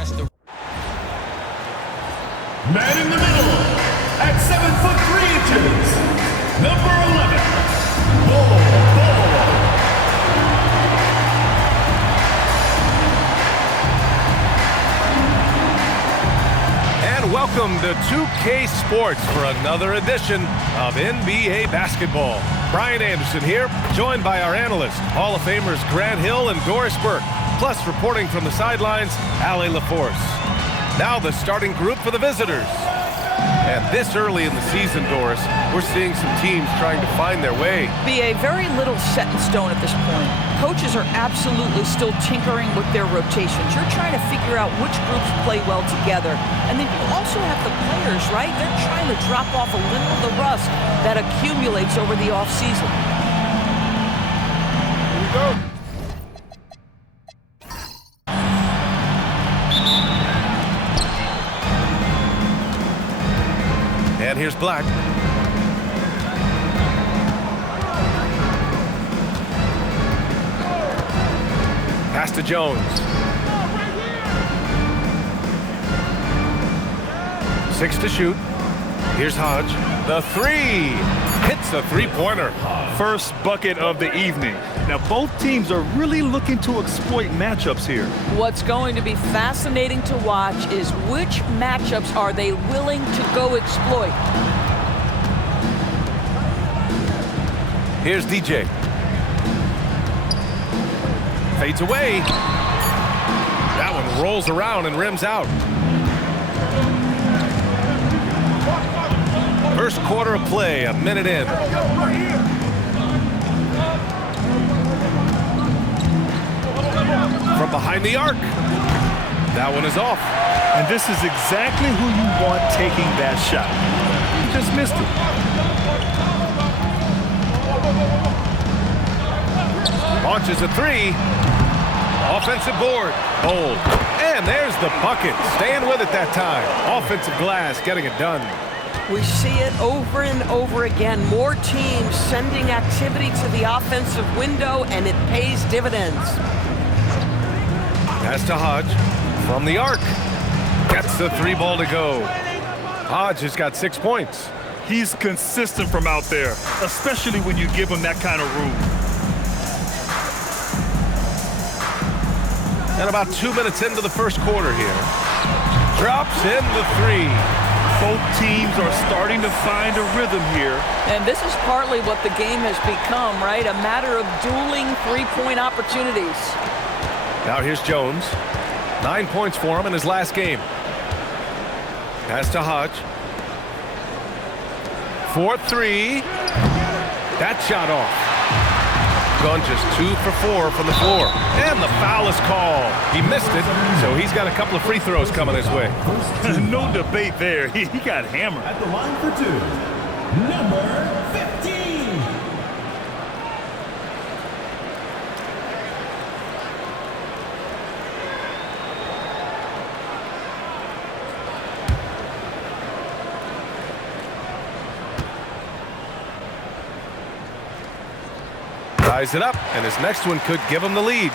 press the... Man in the middle, at 7'3", number 11, Ball. And welcome to 2K Sports for another edition of NBA basketball. Brian Anderson here, joined by our analysts, Hall of Famers Grant Hill and Doris Burke, plus reporting from the sidelines, Ale LaForce. Now the starting group for the visitors. And this early in the season, Doris, we're seeing some teams trying to find their way. BA, very little set in stone at this point. Coaches are absolutely still tinkering with their rotations. You're trying to figure out which groups play well together. And then you also have the players, right? They're trying to drop off a little of the rust that accumulates over the offseason. Here we go. And here's Black. Pass to Jones. 6 to shoot. Here's Hodge. The three. Hits a three-pointer. First bucket of the evening. Now both teams are really looking to exploit matchups here. What's going to be fascinating to watch is which matchups are they willing to go exploit. Here's DJ. Fades away. That one rolls around and rims out. First quarter of play, a minute in. From behind the arc. That one is off. And this is exactly who you want taking that shot. You just missed it. Launches a three. Offensive board. Bold. And there's the bucket. Staying with it that time. Offensive glass, getting it done. We see it over and over again. More teams sending activity to the offensive window, and it pays dividends. Pass to Hodge. From the arc. Gets the three ball to go. Hodge has got 6 points. He's consistent from out there, especially when you give him that kind of room. And about 2 minutes into the first quarter here. Drops in the three. Both teams are starting to find a rhythm here. And this is partly what the game has become, right? A matter of dueling three-point opportunities. Now here's Jones. 9 points for him in his last game. Pass to Hodge. 4-3. That shot off. Gone just 2 for 4 from the floor. And the foul is called. He missed it, so he's got a couple of free throws coming his way. No debate there. He got hammered. At the line for two, number 15. Ties it up, and his next one could give him the lead.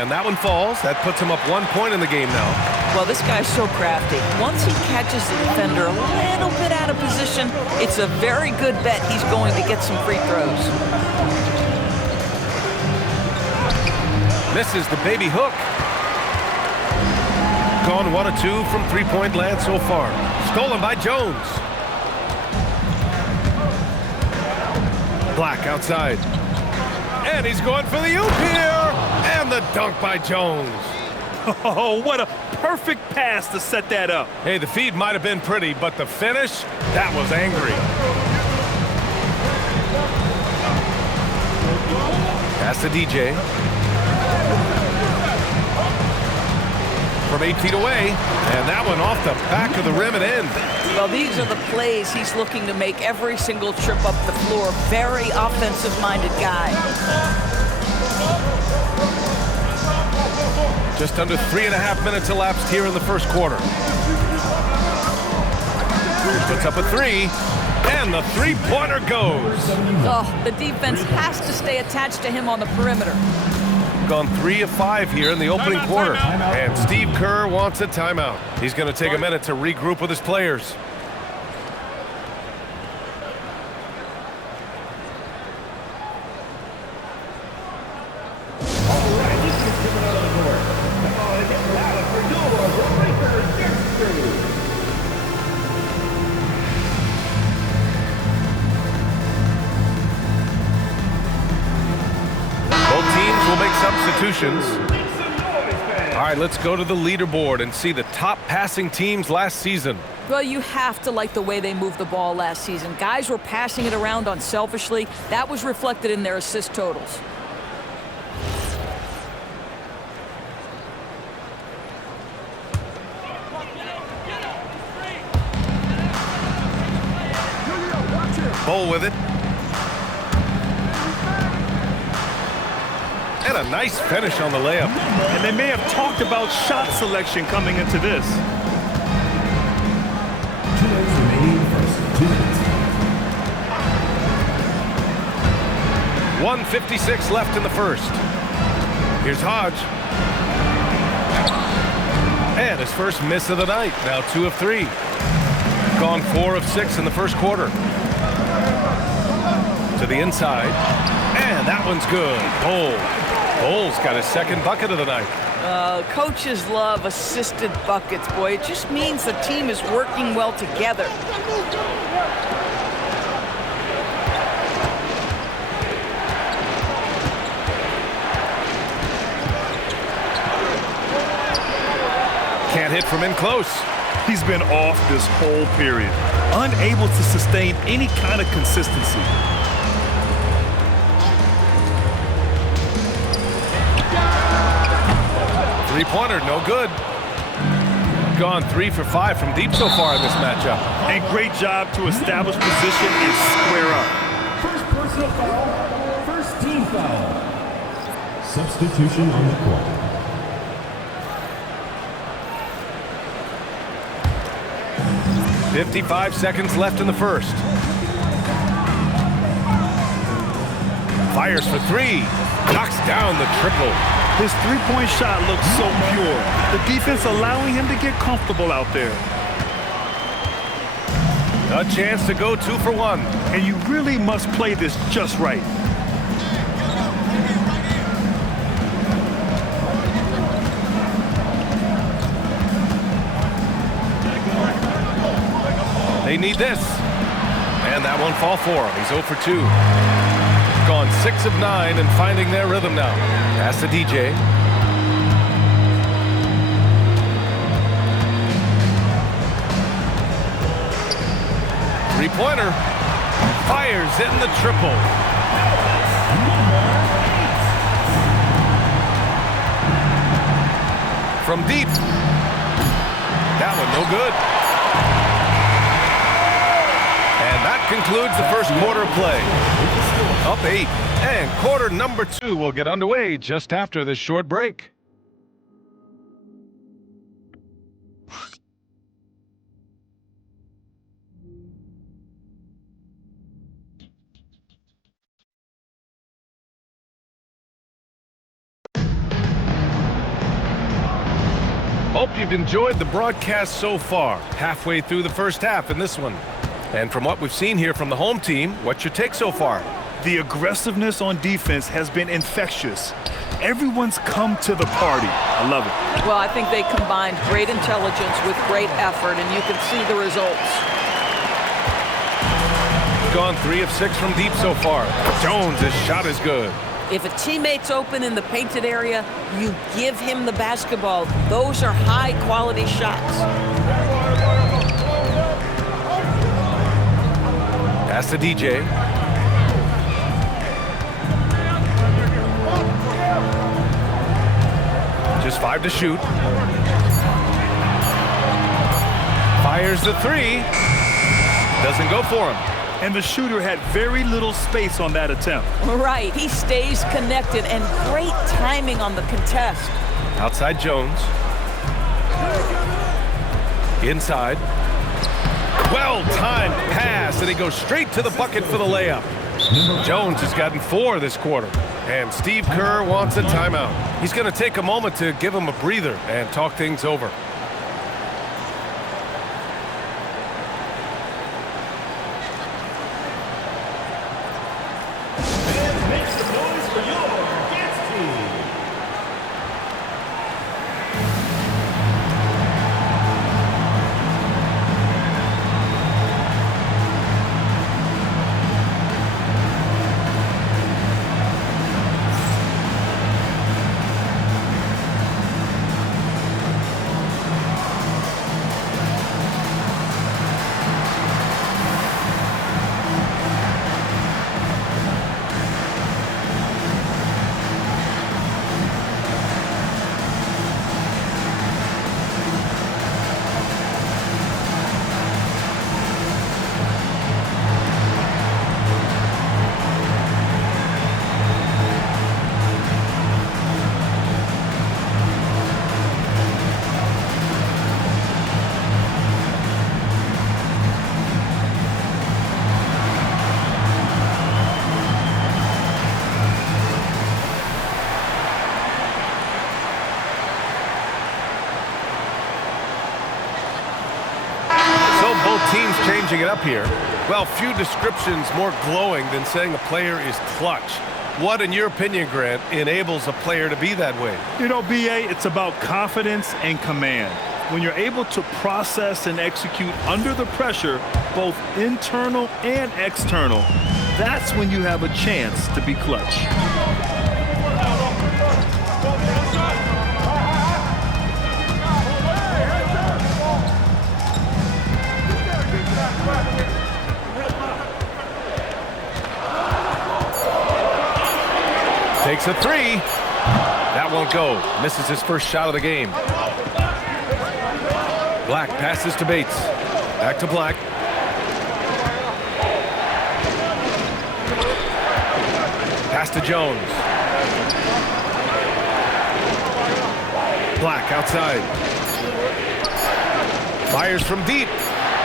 And that one falls. That puts him up 1 point in the game now. Well, this guy's so crafty. Once he catches the defender a little bit out of position, it's a very good bet he's going to get some free throws. Misses the baby hook. Gone 1 of 2 from three-point land so far. Stolen by Jones. Black outside. And he's going for the oop here. And the dunk by Jones. Oh, what a perfect pass to set that up. Hey, the feed might have been pretty, but the finish, that was angry. Pass to DJ. From 8 feet away, and that one off the back of the rim and in. Well, these are the plays he's looking to make every single trip up the floor. Very offensive-minded guy. Just under 3.5 minutes elapsed here in the first quarter. Puts up a three, and the three-pointer goes. Oh, the defense has to stay attached to him on the perimeter. Gone 3 of 5 here in the opening quarter. And Steve Kerr wants a timeout. He's going to take a minute to regroup with his players. Substitutions. All right, let's go to the leaderboard and see the top passing teams last season. Well, you have to like the way they moved the ball last season. Guys were passing it around unselfishly. That was reflected in their assist totals. Bull with it. And a nice finish on the layup. And they may have talked about shot selection coming into this. 1:56 left in the first. Here's Hodge. And his first miss of the night. Now 2 of 3. Gone 4 of 6 in the first quarter. To the inside. And that one's good. Bull's got his second bucket of the night. Coaches love assisted buckets, boy. It just means the team is working well together. Can't hit from in close. He's been off this whole period, unable to sustain any kind of consistency. Three-pointer, no good. Gone 3 for 5 from deep so far in this matchup. And great job to establish position and square up. First personal foul, first team foul. Substitution on the court. .55 seconds left in the first. Fires for 3. Knocks down the triple. His three-point shot looks so pure. The defense allowing him to get comfortable out there. A chance to go 2 for 1. And you really must play this just right. They need this. And that won't fall for him. He's 0 for 2. Gone 6 of 9 and finding their rhythm now. Pass to DJ. Three-pointer. Fires in the triple. From deep. That one no good. And that concludes the first quarter of play. Up 8. And quarter number 2 will get underway just after this short break. Hope you've enjoyed the broadcast so far. Halfway through the first half in this one. And from what we've seen here from the home team, what's your take so far? The aggressiveness on defense has been infectious. Everyone's come to the party. I love it. Well, I think they combined great intelligence with great effort, and you can see the results. Gone 3 of 6 from deep so far. Jones' shot is good. If a teammate's open in the painted area, you give him the basketball. Those are high-quality shots. Pass to DJ. Just 5 to shoot. Fires the 3. Doesn't go for him. And the shooter had very little space on that attempt. Right, he stays connected, and great timing on the contest. Outside Jones. Inside. Well-timed pass, and he goes straight to the bucket for the layup. Jones has gotten 4 this quarter, and Steve Kerr wants a timeout. He's going to take a moment to give him a breather and talk things over. And make some noise for your guest team. Teams changing it up here. Well, few descriptions more glowing than saying a player is clutch. What, in your opinion, Grant, enables a player to be that way? You know, BA, it's about confidence and command. When you're able to process and execute under the pressure, both internal and external, that's when you have a chance to be clutch. Takes a 3. That won't go. Misses his first shot of the game. Black passes to Bates. Back to Black. Pass to Jones. Black outside. Fires from deep.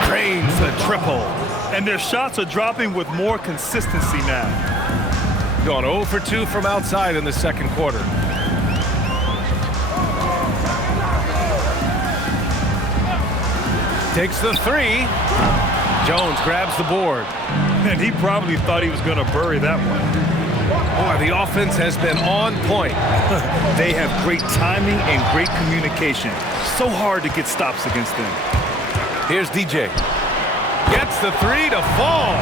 Cranes the triple. And their shots are dropping with more consistency now. Gone 0 for 2 from outside in the second quarter. Takes the 3. Jones grabs the board. And he probably thought he was going to bury that one. Boy, the offense has been on point. They have great timing and great communication. So hard to get stops against them. Here's DJ. Gets the 3 to fall.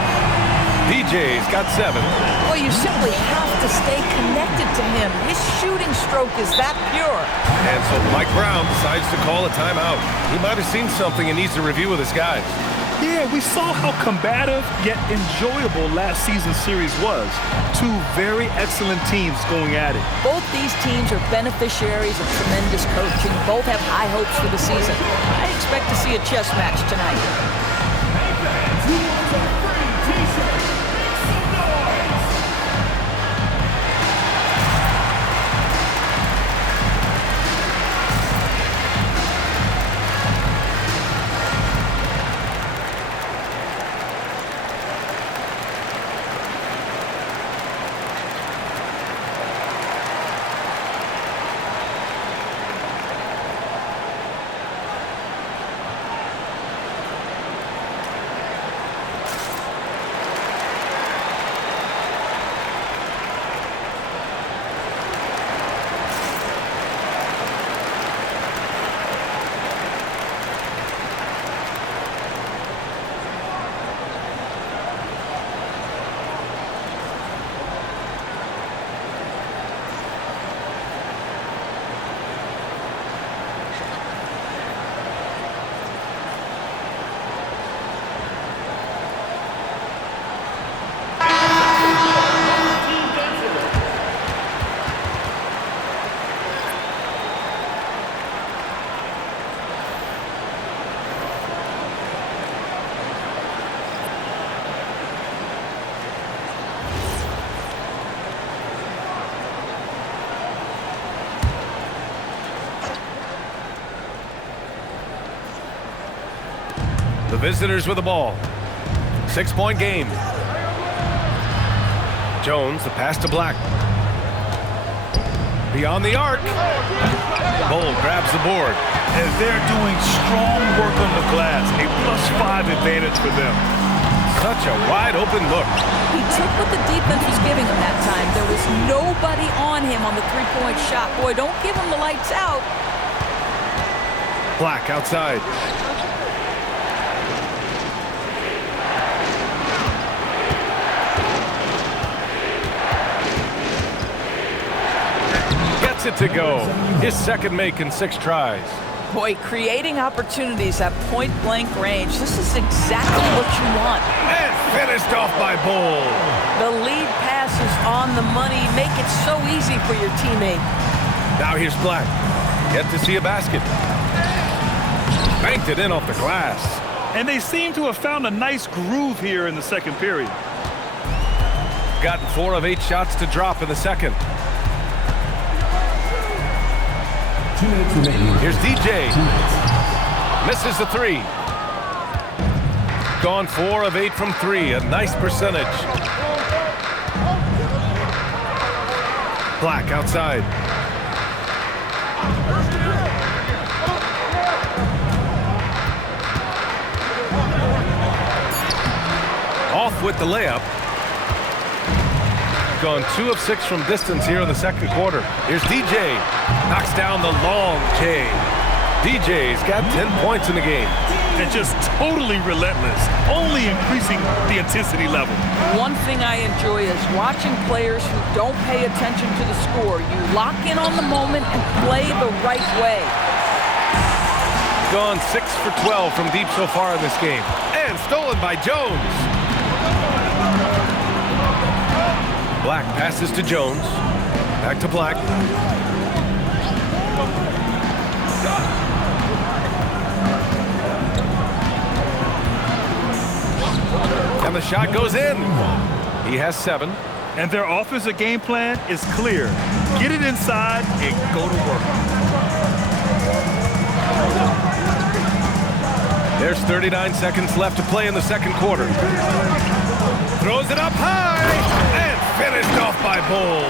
DJ's got 7. Well, you simply have to stay connected to him. His shooting stroke is that pure. And so Mike Brown decides to call a timeout. He might have seen something and needs a review with his guys. Yeah, we saw how combative yet enjoyable last season's series was. 2 very excellent teams going at it. Both these teams are beneficiaries of tremendous coaching. Both have high hopes for the season. I expect to see a chess match tonight. The visitors with the ball. 6-point game. Jones, the pass to Black. Beyond the arc. Bull grabs the board. And they're doing strong work on the glass. A +5 advantage for them. Such a wide open look. He took what the defense was giving him that time. There was nobody on him on the three-point shot. Boy, don't give him the lights out. Black outside. Gets it to go. His second make in 6 tries. Boy, creating opportunities at point-blank range. This is exactly what you want. And finished off by Bull. The lead pass is on the money. Make it so easy for your teammate. Now here's Black. Yet to see a basket. Banked it in off the glass. And they seem to have found a nice groove here in the second period. Gotten 4 of 8 shots to drop in the second. 2 minutes remaining. Here's DJ. Misses the 3. Gone 4 of 8 from 3. A nice percentage. Black outside. Off with the layup. Gone 2 of 6 from distance here in the second quarter. Here's DJ. Knocks down the long K. DJ's got 10 points in the game. And just totally relentless, only increasing the intensity level. One thing I enjoy is watching players who don't pay attention to the score. You lock in on the moment and play the right way. Gone 6 for 12 from deep so far in this game. And stolen by Jones. Black passes to Jones. Back to Black. And the shot goes in. He has 7. And their offensive game plan is clear. Get it inside and go to work. There's 39 seconds left to play in the second quarter. Throws it up high and finished off by Bull.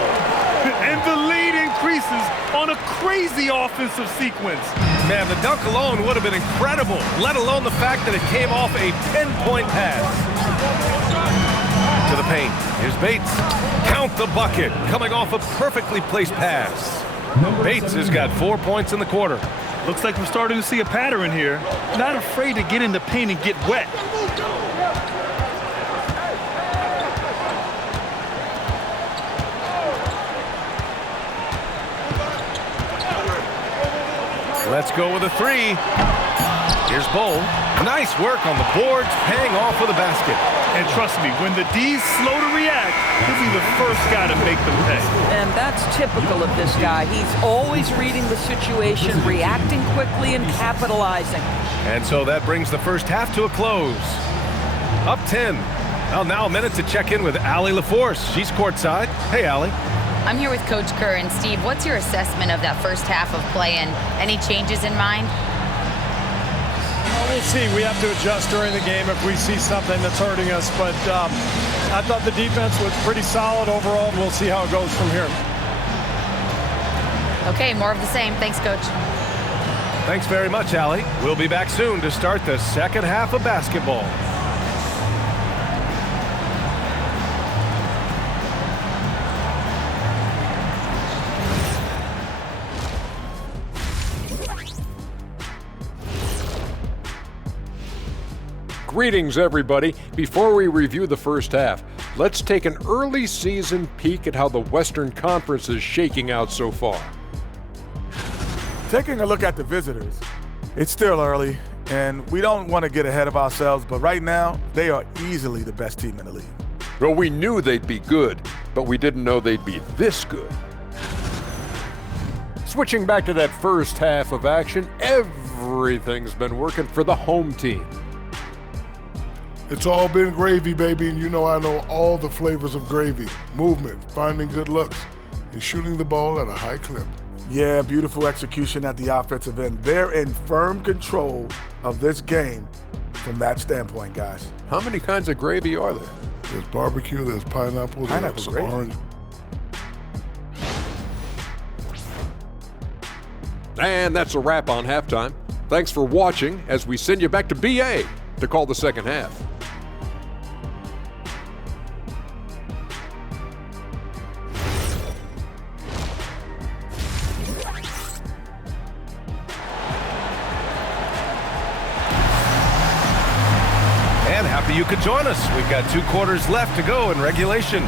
And the lead increases on a crazy offensive sequence. Man, the dunk alone would have been incredible, let alone the fact that it came off a 10-point pass. To the paint. Here's Bates. Count the bucket, coming off a perfectly placed pass. Bates has got 4 points in the quarter. Looks like we're starting to see a pattern here. Not afraid to get in the paint and get wet. Let's go with a 3. Here's Bull. Nice work on the boards, paying off with a basket. And trust me, when the D's slow to react, he'll be the first guy to make them pay. And that's typical of this guy. He's always reading the situation, reacting quickly, and capitalizing. And so that brings the first half to a close. Up 10. Well, now a minute to check in with Allie LaForce. She's courtside. Hey, Allie. I'm here with Coach Kerr. And Steve, what's your assessment of that first half of play and any changes in mind? Well, we'll see. We have to adjust during the game if we see something that's hurting us. But I thought the defense was pretty solid overall. We'll see how it goes from here. Okay, more of the same. Thanks, Coach. Thanks very much, Allie. We'll be back soon to start the second half of basketball. Greetings, everybody. Before we review the first half, let's take an early season peek at how the Western Conference is shaking out so far. Taking a look at the visitors, it's still early, and we don't want to get ahead of ourselves, but right now, they are easily the best team in the league. Well, we knew they'd be good, but we didn't know they'd be this good. Switching back to that first half of action, everything's been working for the home team. It's all been gravy, baby, and you know I know all the flavors of gravy. Movement, finding good looks, and shooting the ball at a high clip. Yeah, beautiful execution at the offensive end. They're in firm control of this game, from that standpoint, guys. How many kinds of gravy are there? There's barbecue, there's pineapple, there's gravy. orange. And that's a wrap on halftime. Thanks for watching as we send you back to BA to call the second half. And happy you could join us. We've got 2 quarters left to go in regulation.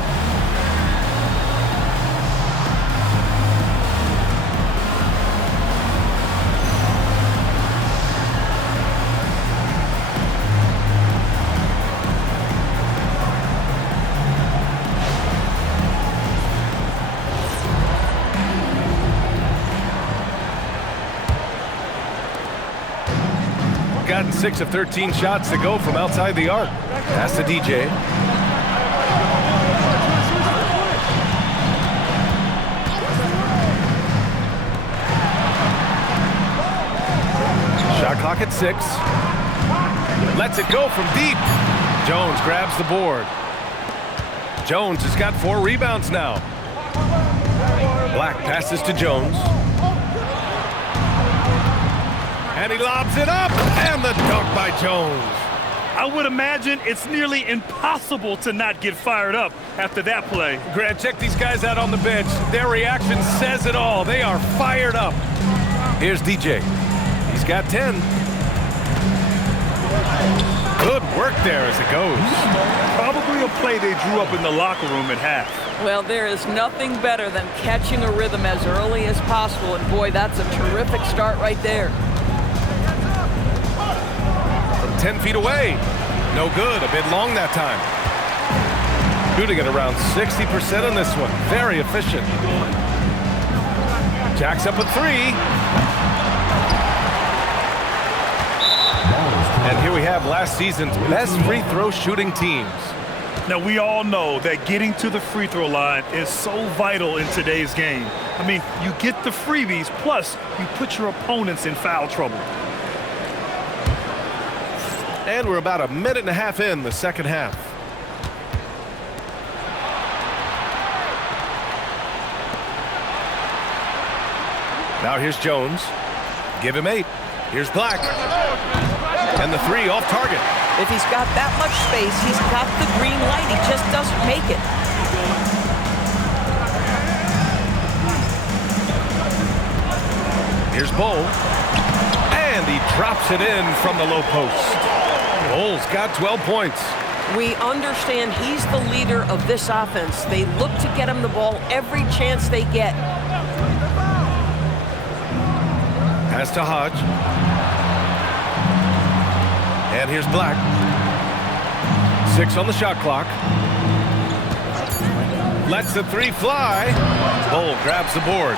Gotten 6 of 13 shots to go from outside the arc. Pass to DJ. Shot clock at 6. Lets it go from deep. Jones grabs the board. Jones has got 4 rebounds now. Black passes to Jones. And he lobs it up, and the dunk by Jones. I would imagine it's nearly impossible to not get fired up after that play. Grant, check these guys out on the bench. Their reaction says it all. They are fired up. Here's DJ. He's got 10. Good work there as it goes. Probably a play they drew up in the locker room at half. Well, there is nothing better than catching a rhythm as early as possible, and boy, that's a terrific start right there. 10 feet away. No good. A bit long that time. Shooting at around 60% on this one. Very efficient. Jacks up a 3. And here we have last season's best free throw shooting teams. Now, we all know that getting to the free throw line is so vital in today's game. I mean, you get the freebies, plus you put your opponents in foul trouble. And we're about a minute and a half in the second half. Now here's Jones. Give him 8. Here's Black. And the 3 off target. If he's got that much space, he's got the green light. He just doesn't make it. Here's Bull. And he drops it in from the low post. Bull's got 12 points. We understand he's the leader of this offense. They look to get him the ball every chance they get. Pass to Hodge. And here's Black. 6 on the shot clock. Lets the 3 fly. Bull grabs the board.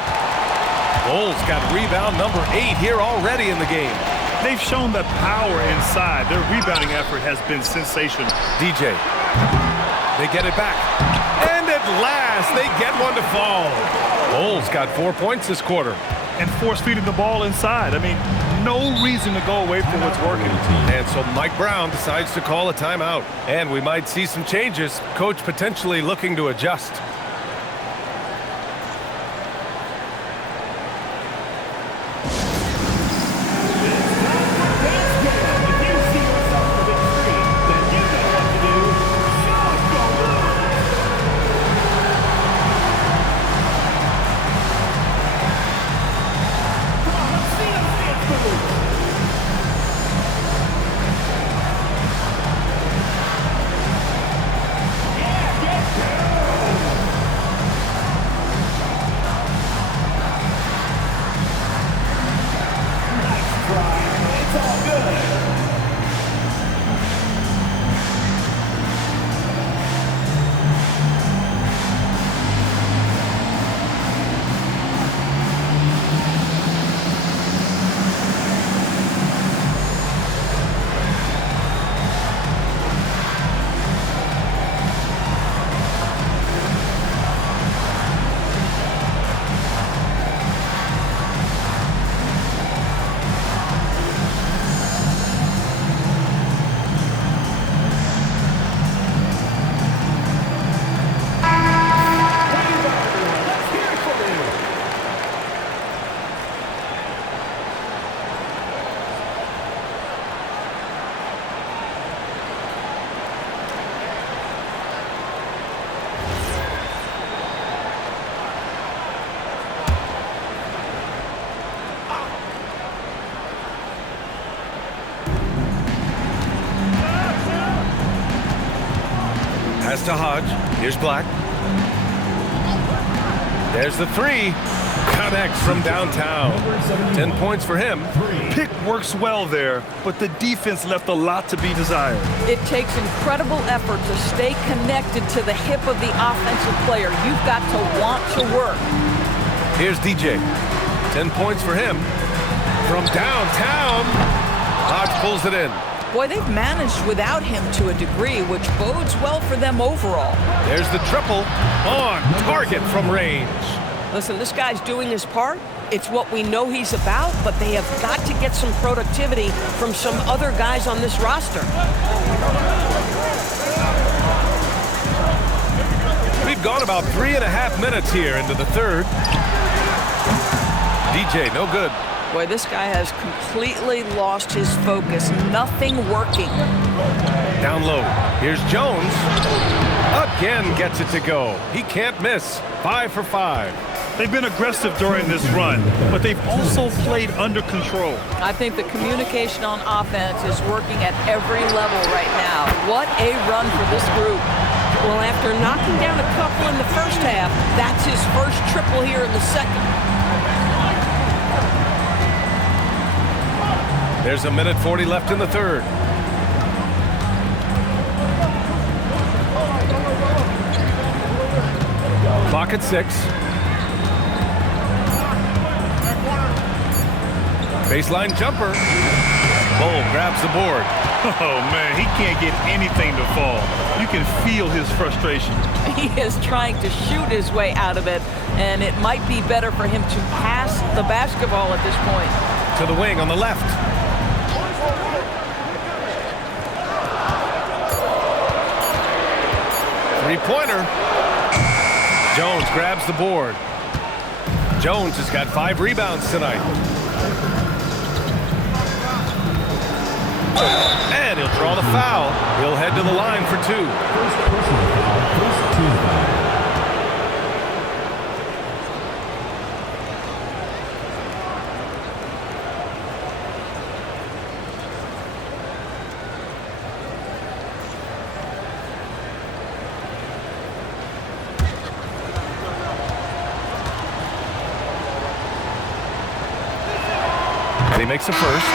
Bull's got rebound number 8 here already in the game. They've shown that power inside. Their rebounding effort has been sensational. DJ. They get it back. And at last, they get one to fall. Bull's got 4 points this quarter. And force feeding the ball inside. I mean, no reason to go away from what's working. And so Mike Brown decides to call a timeout. And we might see some changes. Coach potentially looking to adjust. to Hodge. Here's Black. There's the three. Connects from downtown. 10 points for him. Pick works well there, but the defense left a lot to be desired. It takes incredible effort to stay connected to the hip of the offensive player. You've got to want to work. Here's DJ. 10 points for him. From downtown, Hodge pulls it in. Boy, they've managed without him to a degree, which bodes well for them overall. There's the triple on target from range. Listen, this guy's doing his part. It's what we know he's about, but they have got to get some productivity from some other guys on this roster. We've gone about 3.5 minutes here into the third. DJ, no good. Boy, this guy has completely lost his focus. Nothing working. Down low. Here's Jones. Again gets it to go. He can't miss. 5 for 5. They've been aggressive during this run, but they've also played under control. I think the communication on offense is working at every level right now. What a run for this group. Well, after knocking down a couple in the first half, that's his first triple here in the second. There's a minute 40 left in the third. Clock at 6. Baseline jumper. Bull grabs the board. Oh, man, he can't get anything to fall. You can feel his frustration. He is trying to shoot his way out of it, and it might be better for him to pass the basketball at this point. To the wing on the left. Three-pointer. Jones grabs the board. Jones has got 5 rebounds tonight. And he'll draw the foul. He'll head to the line for 2. First personal foul, first team foul. And he makes a first.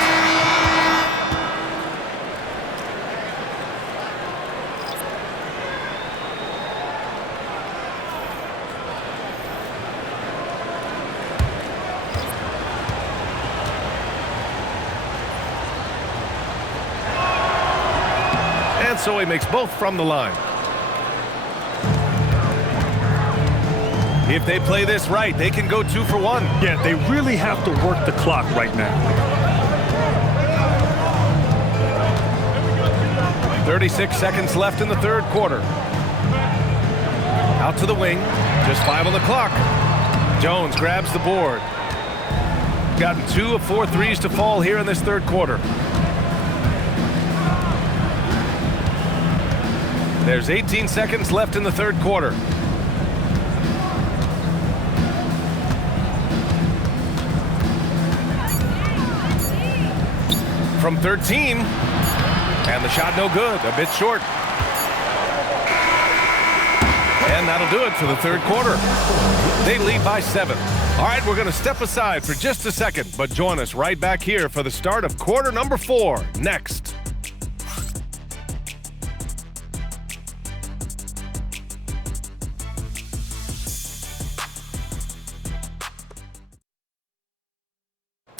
And so he makes both from the line. If they play this right, they can go 2 for 1. Yeah, they really have to work the clock right now. 36 seconds left in the third quarter. Out to the wing. Just 5 on the clock. Jones grabs the board. Gotten 2 of 4 threes to fall here in this third quarter. There's 18 seconds left in the third quarter. From 13, and the shot no good, a bit short. And that'll do it for the third quarter. They lead by 7. All right, we're going to step aside for just a second, but join us right back here for the start of quarter number 4 next.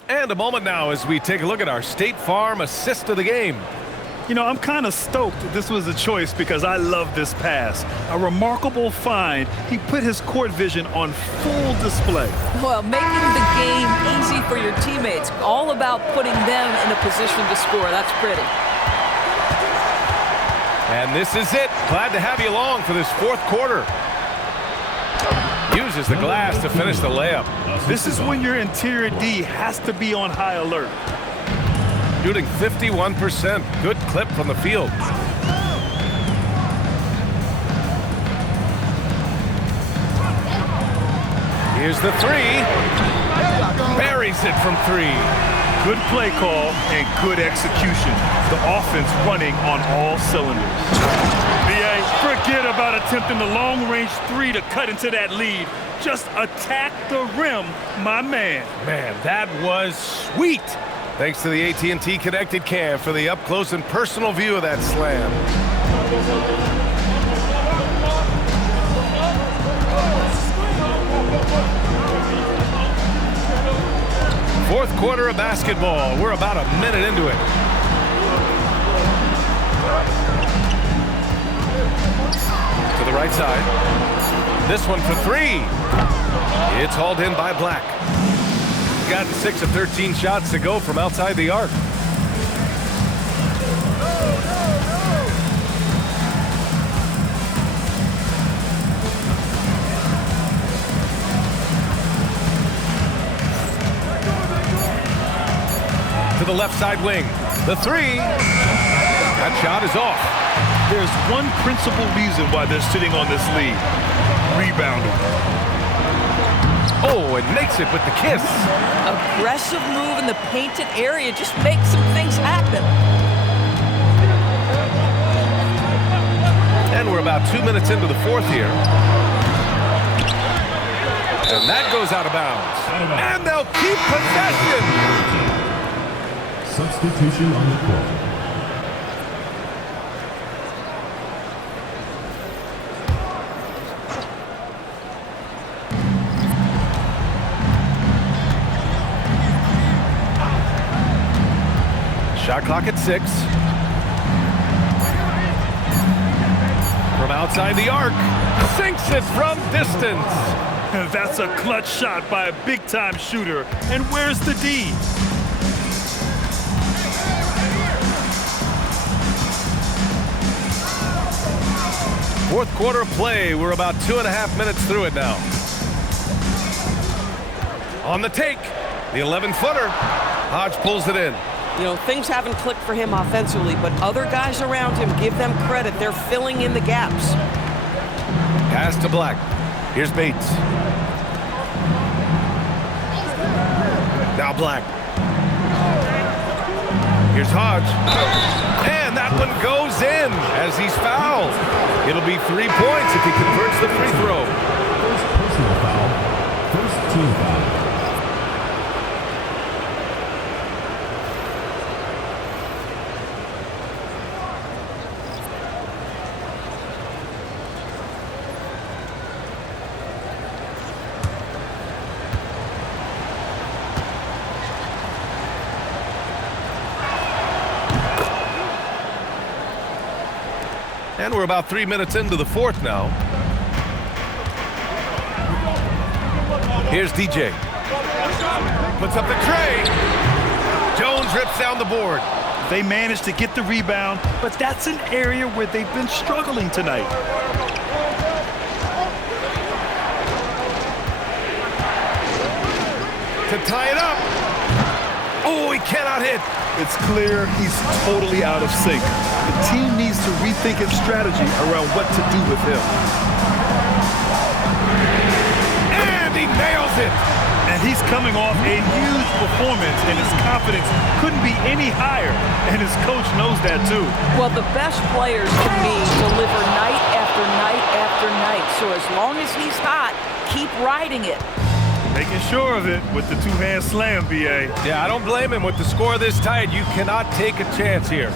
And a moment now as we take a look at our State Farm assist of the game. You know, I'm kind of stoked this was a choice because I love this pass. A remarkable find. He put his court vision on full display. Well, making the game easy for your teammates. All about putting them in a position to score. That's pretty. And this is it. Glad to have you along for this fourth quarter. Uses the glass to finish the layup. This is when your interior D has to be on high alert. Shooting 51%. Good clip from the field. Here's the 3. Buries it from 3. Good play call and good execution. The offense running on all cylinders. PBA Forget about attempting the long-range three to cut into that lead. Just attack the rim, my man. Man, that was sweet. Thanks to the AT&T Connected Cam for the up-close and personal view of that slam. Fourth quarter of basketball. We're about a minute into it. To the right side. This one for three. It's hauled in by Black. Got 6 of 13 shots to go from outside the arc. To the left side wing. The three. That shot is off. There's one principal reason why they're sitting on this lead. Rebounding. Oh, and makes it with the kiss. Aggressive move in the painted area. Just makes some things happen. And we're about 2 minutes into the fourth here. And that goes out of bounds. And they'll keep possession. Substitution on the court. Shot clock at 6. From outside the arc. Sinks it from distance. That's a clutch shot by a big-time shooter. And where's the D? Fourth quarter play. We're about 2.5 minutes through it now. On the take. The 11-footer. Hodge pulls it in. You know, things haven't clicked for him offensively, but other guys around him, give them credit. They're filling in the gaps. Pass to Black. Here's Bates. Now Black. Here's Hodge. And that one goes in as he's fouled. It'll be 3 points if he converts the free throw. First personal foul. First team foul. And we're about 3 minutes into the fourth now. Here's DJ. Puts up the tray. Jones rips down the board. They managed to get the rebound, but that's an area where they've been struggling tonight. To tie it up. Oh, he cannot hit. It's clear he's totally out of sync. The team needs to rethink its strategy around what to do with him. And he nails it. And he's coming off a huge performance, and his confidence couldn't be any higher. And his coach knows that too. Well, the best players, to me, deliver night after night after night. So as long as he's hot, keep riding it. Making sure of it with the two-hand slam, BA. Yeah, I don't blame him. With the score this tight, you cannot take a chance here.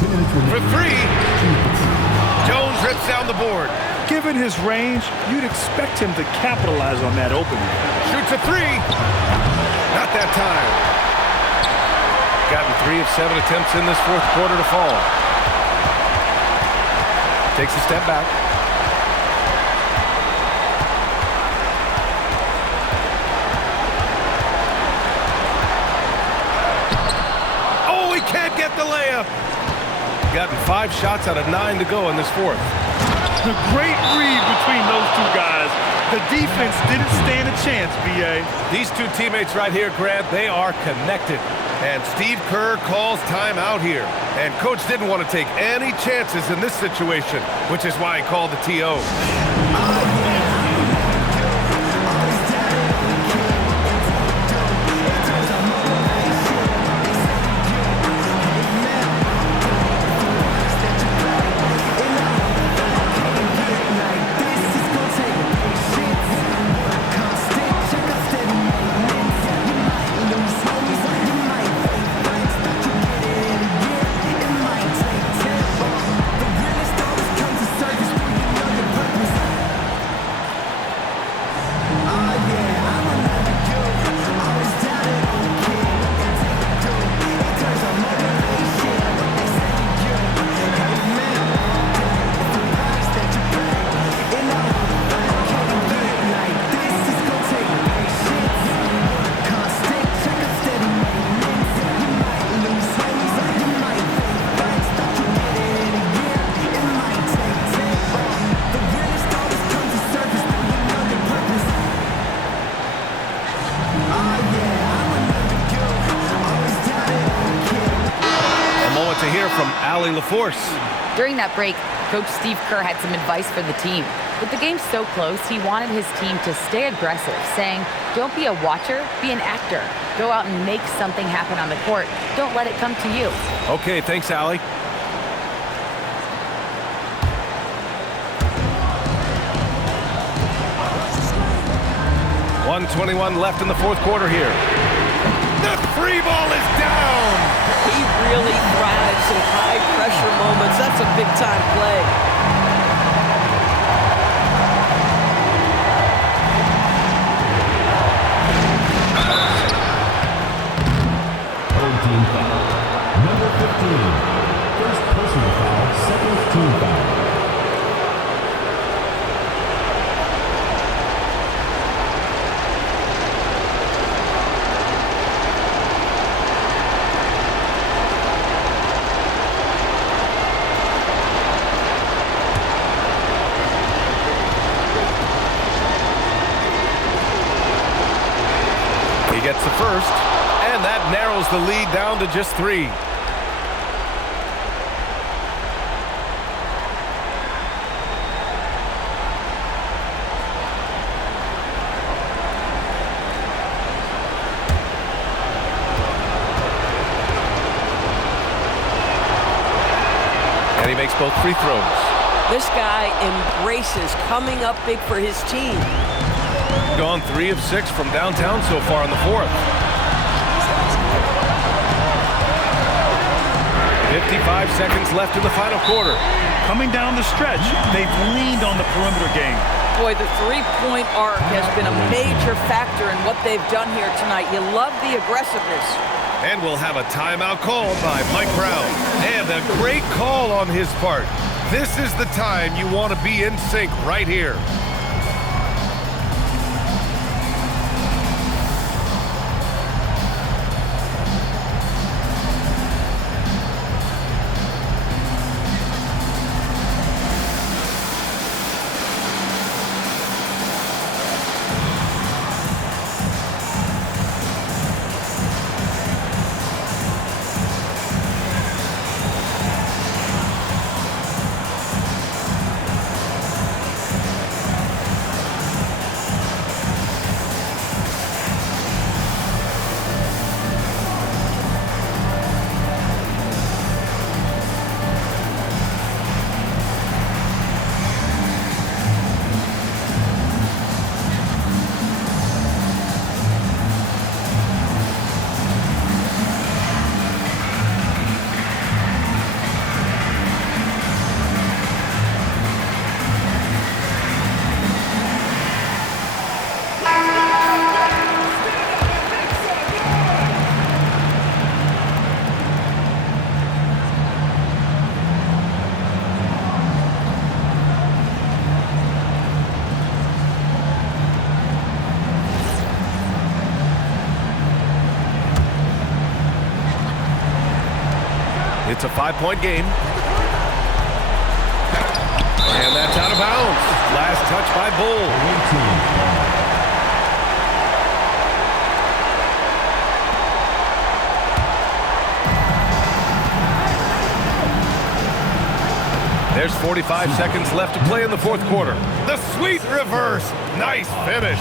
2 minutes remaining. For three, Jones rips down the board. Given his range, you'd expect him to capitalize on that opening. Shoots a three. Not that time. Gotten 3 of 7 attempts in this fourth quarter to fall. Takes a step back. Oh, he can't get the layup. Gotten 5 shots out of 9 to go in this fourth. A great read between those two guys. The defense didn't stand a chance, BA. These two teammates right here, Grant, they are connected. And Steve Kerr calls timeout here. And coach didn't want to take any chances in this situation, which is why he called the TO. Allie LaForce. During that break, Coach Steve Kerr had some advice for the team. With the game so close, he wanted his team to stay aggressive, saying, don't be a watcher, be an actor. Go out and make something happen on the court. Don't let it come to you. Okay, thanks, Allie. .121 left in the fourth quarter here. The free ball is down. He really thrives in high-pressure moments. That's a big-time play. Team foul. Number 15. First personal foul, second team foul. He gets the first. And that narrows the lead down to just 3. And he makes both free throws. This guy embraces coming up big for his team. Gone 3 of 6 from downtown so far in the fourth. 55 seconds left in the final quarter. Coming down the stretch, they've leaned on the perimeter game. Boy, the three-point arc has been a major factor in what they've done here tonight. You love the aggressiveness. And we'll have a timeout called by Mike Brown. And a great call on his part. This is the time you want to be in sync right here. It's a 5-point game. And that's out of bounds. Last touch by Bull. There's 45 seconds left to play in the fourth quarter. The sweet reverse. Nice finish.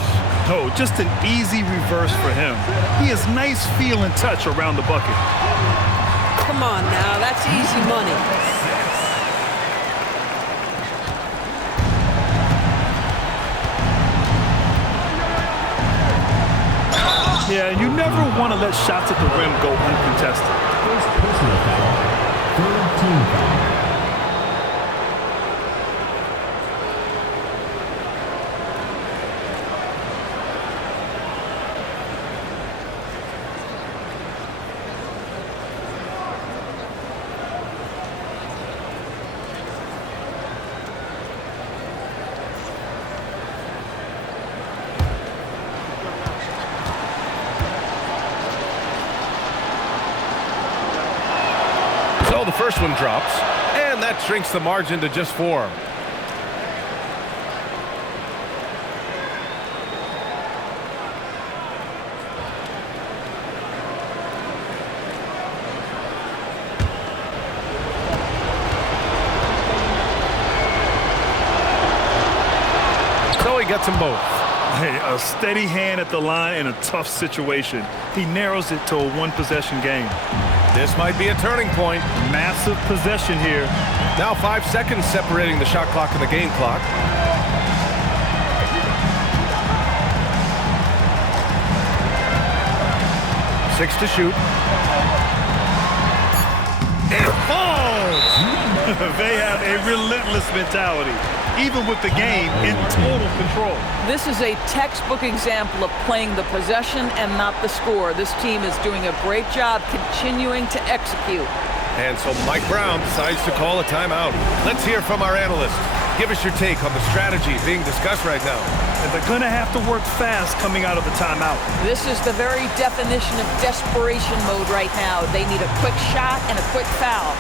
Oh, just an easy reverse for him. He has nice feel and touch around the bucket. Come on now, that's easy money. Yeah, you never want to let shots at the rim go uncontested. First personal foul, third team foul. So the first one drops, and that shrinks the margin to just 4. gets them both. Hey, a steady hand at the line in a tough situation. He narrows it to a one-possession game. This might be a turning point. Massive possession here. Now 5 seconds separating the shot clock and the game clock. Six to shoot. It falls! They have a relentless mentality, even with the game in total control. This is a textbook example of playing the possession and not the score. This team is doing a great job continuing to execute. And so Mike Brown decides to call a timeout. Let's hear from our analyst. Give us your take on the strategy being discussed right now. And they're going to have to work fast coming out of the timeout. This is the very definition of desperation mode right now. They need a quick shot and a quick foul.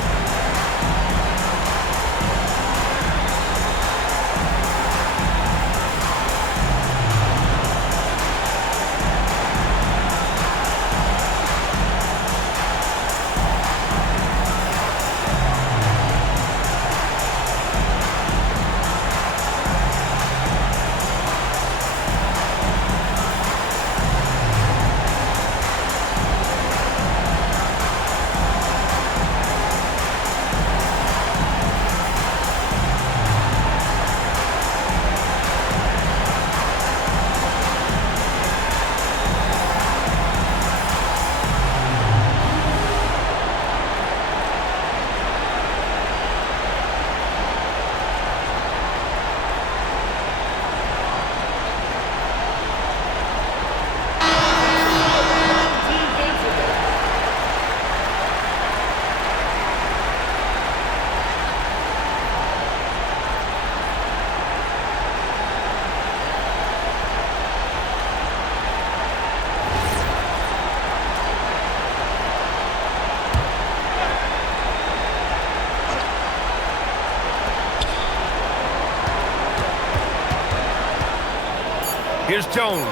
Here's Jones.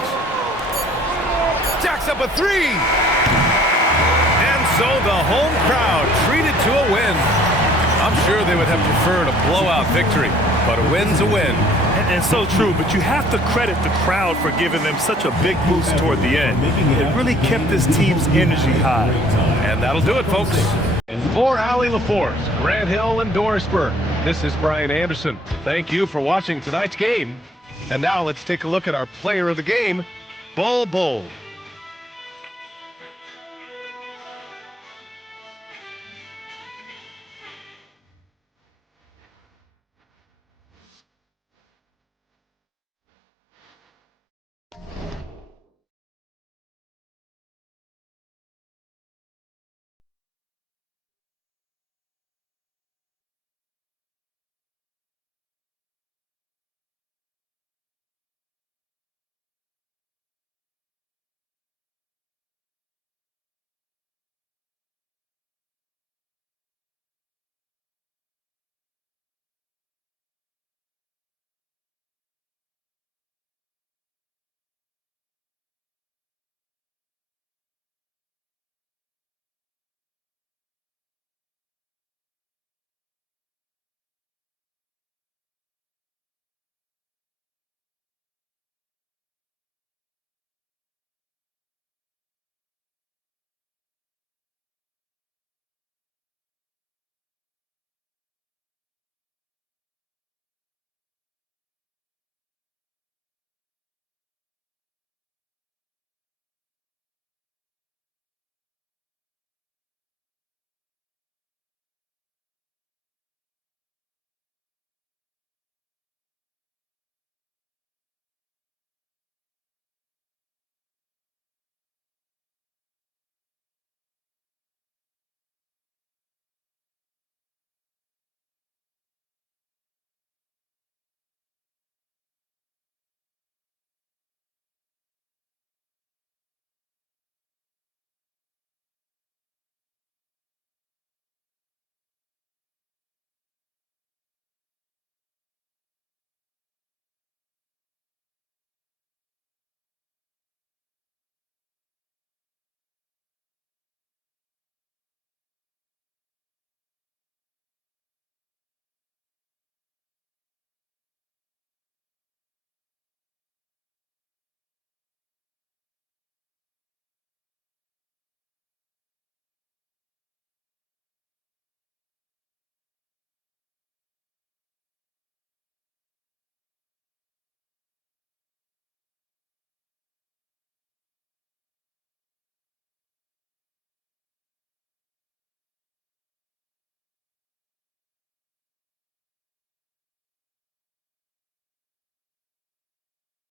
Jacks up a three. And so the home crowd treated to a win. I'm sure they would have preferred a blowout victory, but a win's a win. And so true, but you have to credit the crowd for giving them such a big boost toward the end. It really kept this team's energy high. And that'll do it, folks. For Allie LaForce, Grant Hill, and Dorisburg, this is Brian Anderson. Thank you for watching tonight's game. And now let's take a look at our player of the game, Bol Bol.